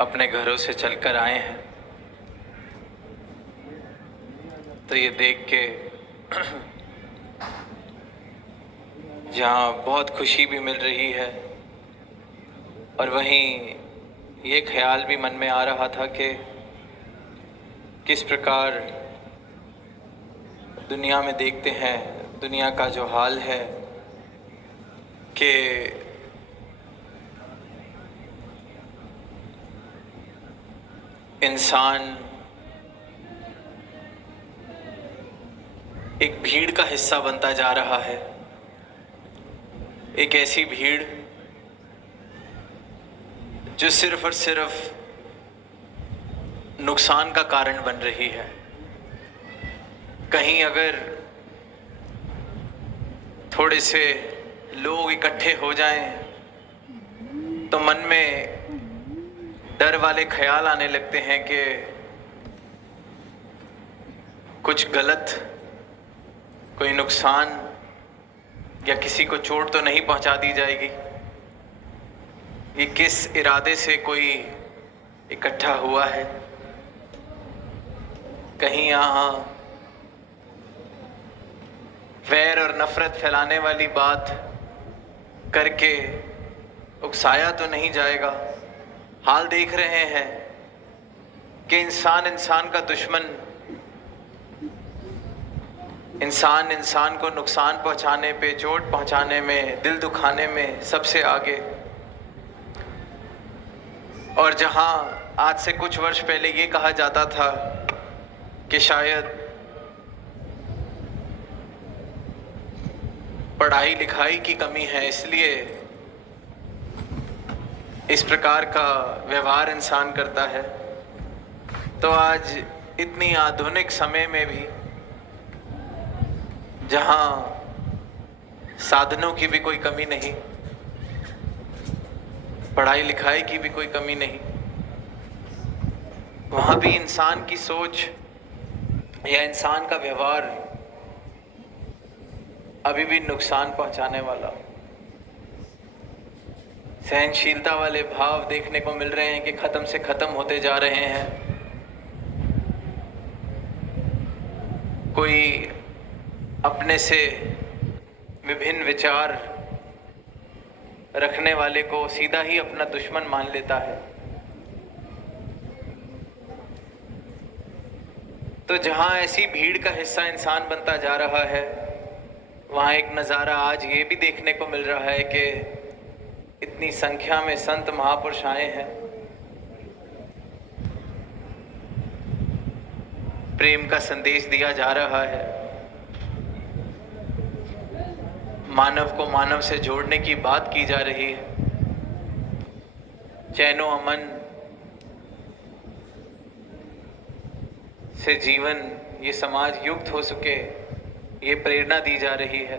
अपने घरों से चलकर आए हैं, तो ये देख के जहाँ बहुत खुशी भी मिल रही है और वहीं ये ख्याल भी मन में आ रहा था कि किस प्रकार दुनिया में देखते हैं, दुनिया का जो हाल है कि इंसान एक भीड़ का हिस्सा बनता जा रहा है। एक ऐसी भीड़ जो सिर्फ और सिर्फ नुकसान का कारण बन रही है। कहीं अगर थोड़े से लोग इकट्ठे हो जाएं तो मन में डर वाले ख्याल आने लगते हैं कि कुछ गलत, कोई नुकसान या किसी को चोट तो नहीं पहुंचा दी जाएगी। ये किस इरादे से कोई इकट्ठा हुआ है। कहीं यहाँ वैर और नफरत फैलाने वाली बात करके उकसाया तो नहीं जाएगा। हाल देख रहे हैं कि इंसान इंसान का दुश्मन, इंसान इंसान को नुकसान पहुंचाने पे, चोट पहुंचाने में, दिल दुखाने में सबसे आगे। और जहां आज से कुछ वर्ष पहले ये कहा जाता था कि शायद पढ़ाई लिखाई की कमी है, इसलिए इस प्रकार का व्यवहार इंसान करता है, तो आज इतनी आधुनिक समय में भी जहां साधनों की भी कोई कमी नहीं, पढ़ाई लिखाई की भी कोई कमी नहीं, वहां भी इंसान की सोच या इंसान का व्यवहार अभी भी नुकसान पहुंचाने वाला, सहनशीलता वाले भाव देखने को मिल रहे हैं कि खत्म से खत्म होते जा रहे हैं। कोई अपने से विभिन्न विचार रखने वाले को सीधा ही अपना दुश्मन मान लेता है। तो जहां ऐसी भीड़ का हिस्सा इंसान बनता जा रहा है, वहां एक नज़ारा आज ये भी देखने को मिल रहा है कि इतनी संख्या में संत महापुरुष आए हैं, प्रेम का संदेश दिया जा रहा है, मानव को मानव से जोड़ने की बात की जा रही है, चैनो अमन से जीवन, ये समाज युक्त हो सके, ये प्रेरणा दी जा रही है।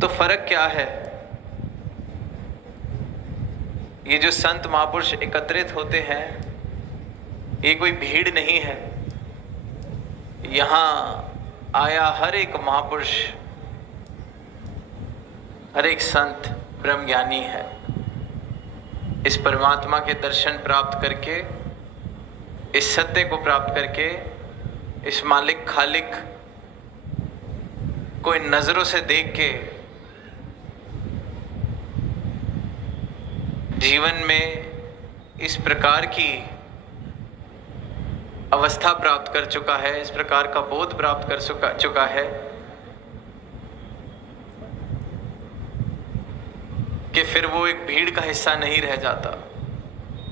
तो फर्क क्या है? ये जो संत महापुरुष एकत्रित होते हैं, ये कोई भीड़ नहीं है। यहाँ आया हर एक महापुरुष, हर एक संत ब्रह्मज्ञानी है। इस परमात्मा के दर्शन प्राप्त करके, इस सत्य को प्राप्त करके, इस मालिक खालिक को इन नजरों से देख के जीवन में इस प्रकार की अवस्था प्राप्त कर चुका है, इस प्रकार का बोध प्राप्त कर चुका है कि फिर वो एक भीड़ का हिस्सा नहीं रह जाता।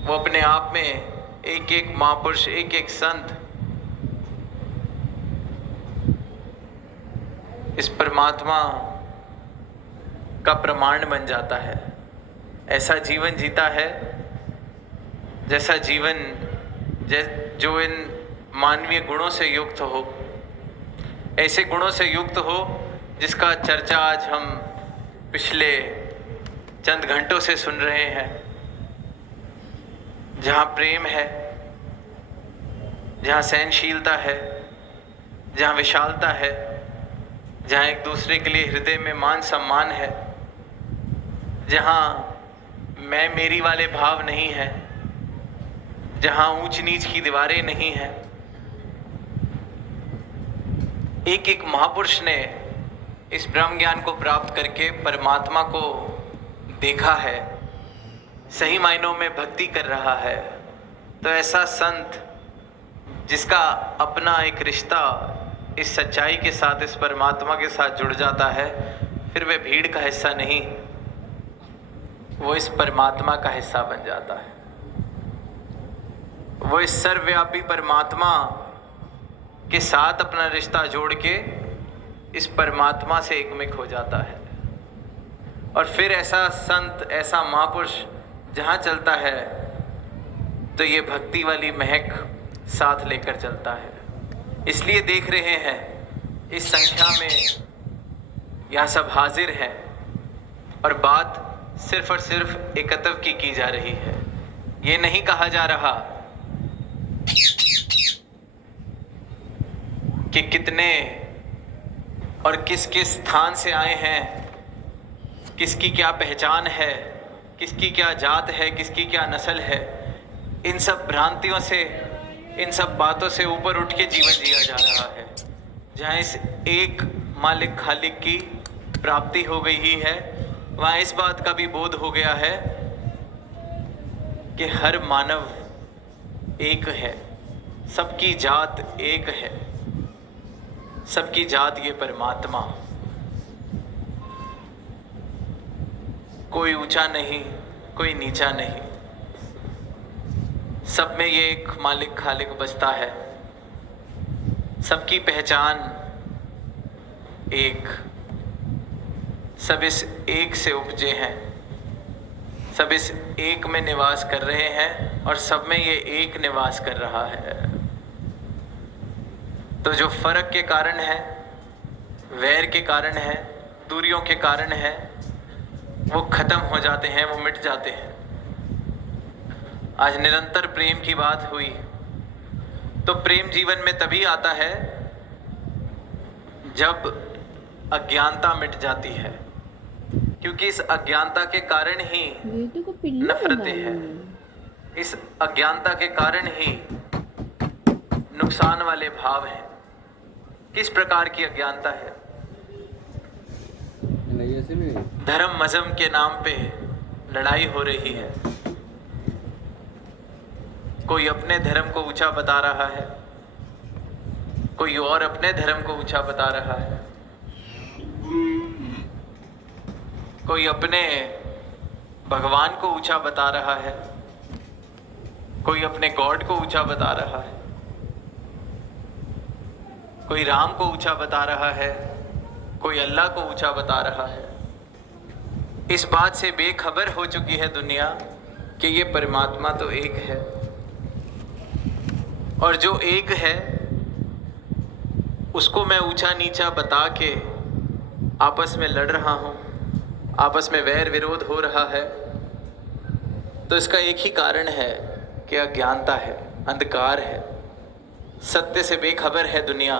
वो अपने आप में एक एक महापुरुष, एक एक संत इस परमात्मा का प्रमाण बन जाता है। ऐसा जीवन जीता है जैसा जीवन जो इन मानवीय गुणों से युक्त हो, ऐसे गुणों से युक्त हो जिसका चर्चा आज हम पिछले चंद घंटों से सुन रहे हैं। जहाँ प्रेम है, जहाँ सहनशीलता है, जहाँ विशालता है, जहाँ एक दूसरे के लिए हृदय में मान सम्मान है, जहाँ मैं मेरी वाले भाव नहीं है, जहाँ ऊंच नीच की दीवारें नहीं हैं। एक एक महापुरुष ने इस ब्रह्म ज्ञान को प्राप्त करके परमात्मा को देखा है, सही मायनों में भक्ति कर रहा है। तो ऐसा संत जिसका अपना एक रिश्ता इस सच्चाई के साथ, इस परमात्मा के साथ जुड़ जाता है, फिर वह भीड़ का हिस्सा नहीं, वो इस परमात्मा का हिस्सा बन जाता है। वो इस सर्वव्यापी परमात्मा के साथ अपना रिश्ता जोड़ के इस परमात्मा से एकमिक हो जाता है। और फिर ऐसा संत, ऐसा महापुरुष जहाँ चलता है तो ये भक्ति वाली महक साथ लेकर चलता है। इसलिए देख रहे हैं इस संख्या में यहाँ सब हाजिर हैं और बात सिर्फ और सिर्फ एकत्व की जा रही है। ये नहीं कहा जा रहा कि कितने और किस किस स्थान से आए हैं, किसकी क्या पहचान है, किसकी क्या जात है, किसकी क्या नस्ल है। इन सब भ्रांतियों से, इन सब बातों से ऊपर उठ के जीवन जिया जा रहा है, जहाँ इस एक मालिक खालिक की प्राप्ति हो गई ही है। वहाँ इस बात का भी बोध हो गया है कि हर मानव एक है, सबकी जात एक है, सबकी जात ये परमात्मा। कोई ऊंचा नहीं, कोई नीचा नहीं, सब में ये एक मालिक खालिक बसता है। सबकी पहचान एक, सब इस एक से उपजे हैं, सब इस एक में निवास कर रहे हैं और सब में ये एक निवास कर रहा है। तो जो फर्क के कारण है, वैर के कारण है, दूरियों के कारण है, वो खत्म हो जाते हैं, वो मिट जाते हैं। आज निरंतर प्रेम की बात हुई, तो प्रेम जीवन में तभी आता है जब अज्ञानता मिट जाती है, क्योंकि इस अज्ञानता के कारण ही नफरतें हैं, इस अज्ञानता के कारण ही नुकसान वाले भाव हैं। किस प्रकार की अज्ञानता है? धर्म मजहब के नाम पे लड़ाई हो रही है। कोई अपने धर्म को ऊंचा बता रहा है, कोई और अपने धर्म को ऊंचा बता रहा है, कोई अपने भगवान को ऊंचा बता रहा है, कोई अपने गॉड को ऊंचा बता रहा है, कोई राम को ऊंचा बता रहा है, कोई अल्लाह को ऊंचा बता रहा है। इस बात से बेखबर हो चुकी है दुनिया कि ये परमात्मा तो एक है, और जो एक है उसको मैं ऊंचा नीचा बता के आपस में लड़ रहा हूँ, आपस में वैर विरोध हो रहा है। तो इसका एक ही कारण है कि अज्ञानता है, अंधकार है, सत्य से बेखबर है दुनिया।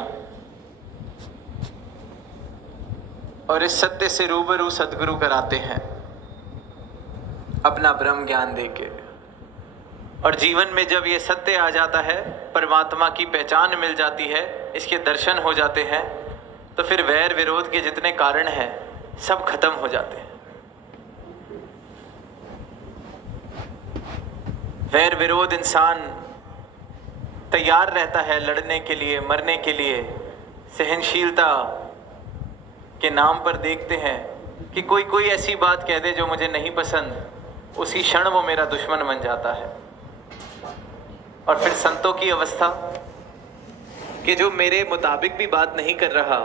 और इस सत्य से रूबरू सद्गुरु कराते हैं अपना ब्रह्म ज्ञान देके। और जीवन में जब ये सत्य आ जाता है, परमात्मा की पहचान मिल जाती है, इसके दर्शन हो जाते हैं, तो फिर वैर विरोध के जितने कारण हैं सब खत्म हो जाते हैं। वैर विरोध इंसान तैयार रहता है लड़ने के लिए, मरने के लिए। सहनशीलता के नाम पर देखते हैं कि कोई ऐसी बात कह दे जो मुझे नहीं पसंद, उसी क्षण वो मेरा दुश्मन बन जाता है। और फिर संतों की अवस्था कि जो मेरे मुताबिक भी बात नहीं कर रहा,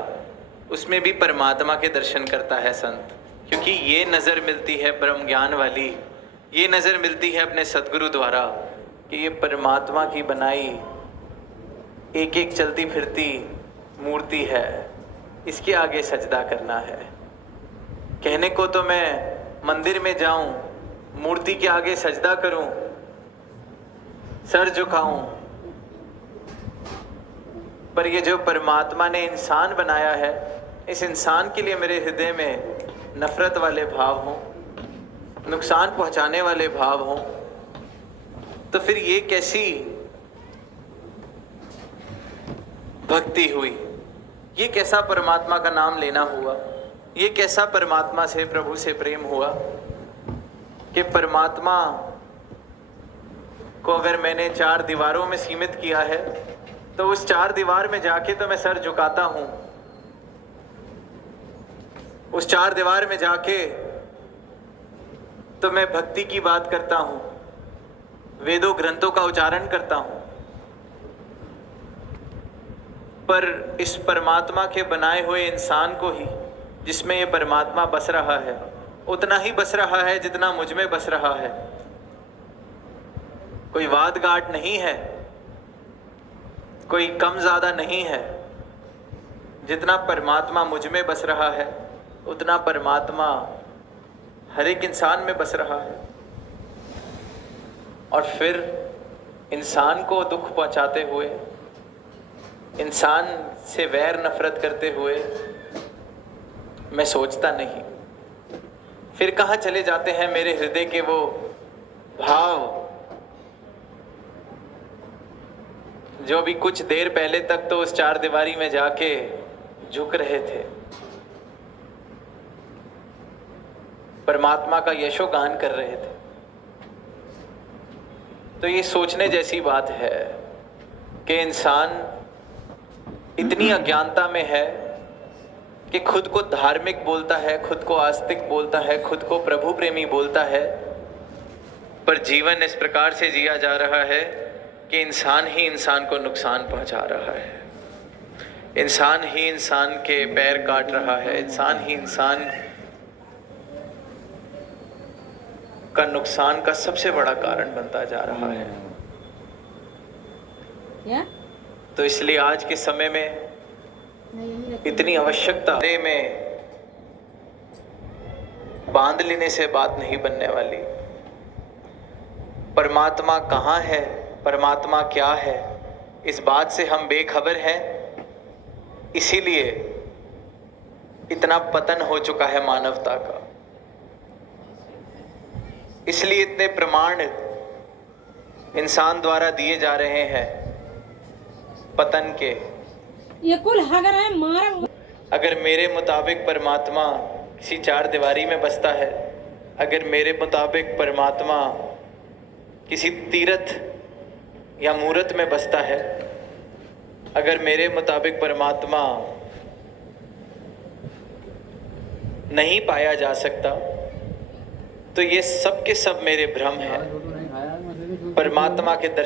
उसमें भी परमात्मा के दर्शन करता है संत, क्योंकि ये नज़र मिलती है ब्रह्म ज्ञान वाली, ये नज़र मिलती है अपने सद्गुरु द्वारा कि ये परमात्मा की बनाई एक एक चलती फिरती मूर्ति है, इसके आगे सजदा करना है। कहने को तो मैं मंदिर में जाऊं, मूर्ति के आगे सजदा करूं, सर झुकाऊं, पर ये जो परमात्मा ने इंसान बनाया है, इस इंसान के लिए मेरे हृदय में नफरत वाले भाव हों, नुकसान पहुंचाने वाले भाव हों, तो फिर ये कैसी भक्ति हुई? ये कैसा परमात्मा का नाम लेना हुआ? ये कैसा परमात्मा से, प्रभु से प्रेम हुआ कि परमात्मा को अगर मैंने चार दीवारों में सीमित किया है तो उस चार दीवार में जाके तो मैं सर झुकाता हूं, उस चार दीवार में जाके तो मैं भक्ति की बात करता हूं, वेदों ग्रंथों का उच्चारण करता हूं, पर इस परमात्मा के बनाए हुए इंसान को ही, जिसमें ये परमात्मा बस रहा है, उतना ही बस रहा है जितना मुझ में बस रहा है। कोई वाद गाट नहीं है, कोई कम ज्यादा नहीं है। जितना परमात्मा मुझ में बस रहा है उतना परमात्मा हर एक इंसान में बस रहा है। और फिर इंसान को दुख पहुंचाते हुए, इंसान से वैर नफरत करते हुए मैं सोचता नहीं, फिर कहाँ चले जाते हैं मेरे हृदय के वो भाव जो भी कुछ देर पहले तक तो उस चार दीवारी में जाके झुक रहे थे, परमात्मा का यशोगान कर रहे थे। तो ये सोचने जैसी बात है कि इंसान इतनी अज्ञानता में है कि खुद को धार्मिक बोलता है, खुद को आस्तिक बोलता है, खुद को प्रभु प्रेमी बोलता है, पर जीवन इस प्रकार से जिया जा रहा है कि इंसान ही इंसान को नुकसान पहुंचा रहा है, इंसान ही इंसान के पैर काट रहा है, इंसान ही इंसान का नुकसान का सबसे बड़ा कारण बनता जा रहा है। तो इसलिए आज के समय में इतनी आवश्यकता में बांध लेने से बात नहीं बनने वाली। परमात्मा कहाँ है, परमात्मा क्या है, इस बात से हम बेखबर हैं। इसीलिए इतना पतन हो चुका है मानवता का, इसलिए इतने प्रमाण इंसान द्वारा दिए जा रहे हैं पतन के। ये कुल हगर है मारा। अगर मेरे मुताबिक परमात्मा किसी चार दीवारी में बसता है, अगर मेरे मुताबिक परमात्मा किसी तीर्थ या मूर्त में बसता है, अगर मेरे मुताबिक परमात्मा नहीं पाया जा सकता, तो ये सब के सब मेरे भ्रम हैं। परमात्मा के दर्शन